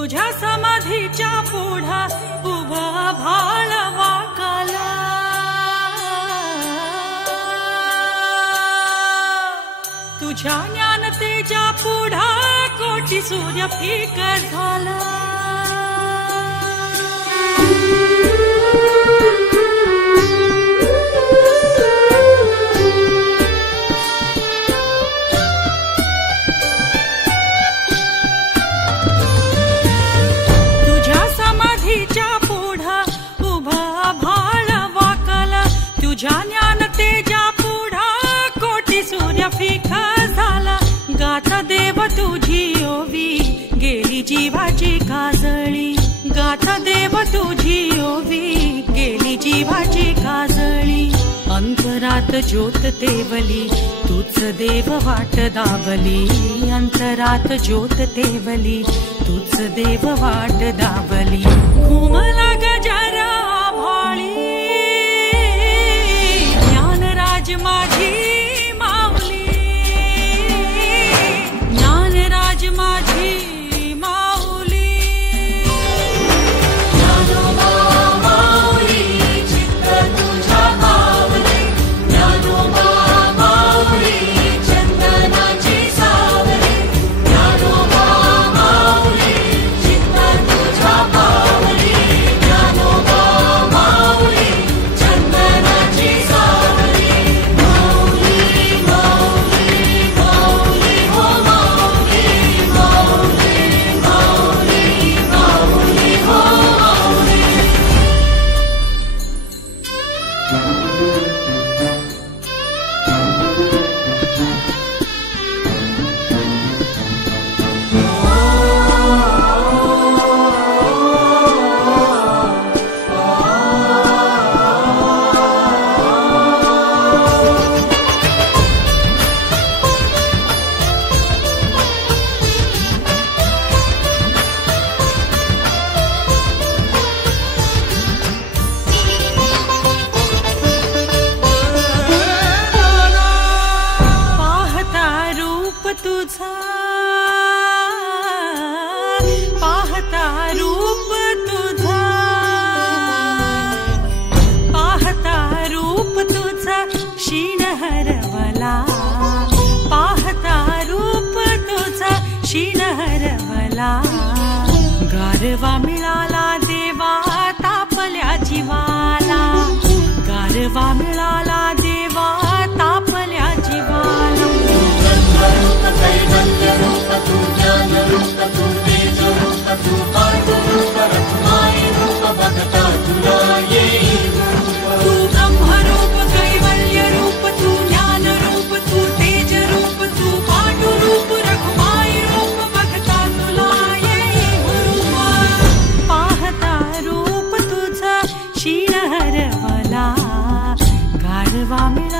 तुझ्या समाधीच्या पुढा उभा भाळ वाकाला, तुझ्या ज्ञानतेच्या पुढा कोटी सूर्य फिक झाला। तुझ्या समाधीच्या पुढा उभा भाळ वाकाला, तुझ्या ज्ञानतेच्या पुढा कोटी सूर्य फिक झाला। गाथा देव तुझी ओवी गेली जीवाची काजळी, गाथा देव तुझी ओवी गेली जीवाची काजळी। अंतरात ज्योत तेवली तूच देव वाट दावली, अंतरात ज्योत तेवली तूच देव वाट दावली। घुमला गजरा भाळी ज्ञानराज माझी माऊली, ज्ञानराज माझी माऊली। ज्ञानोबा माऊली चित्त तुझ्या पावले, ज्ञानोबा माऊली चंदनाची सावली, ज्ञानोबा माऊली चित्त तुझ्या पावले, ज्ञानोबा माऊली चंदनाची सावली। माऊली माऊली माऊली हो माऊली, माऊली माऊली माऊली हो माऊली। पाहता रूप तुझा, पाहता रूप तुझा, पाहता रूप तुझा शीण हरवला, पाहता रूप तुझा शीण हरवला। गारवा मिळाला देवा तापल्या जीवाला, गारवा मिळाला देवा तापल्या जीवाला। रूप कैवल्य रूप तू, ज्ञान रूप तू, तेज रूप तू, पांडु रूप रखुमाई रूप बघता तुला येईल रूप। तू ब्रह्मरूप कैवल्य रूप तू, ज्ञान रूप तू, तेज रूप तू, पांडु रूप रखुमाई रूप बघता तुला येईल रूप। पाहता रूप तुझं शीण हरवला, गारवा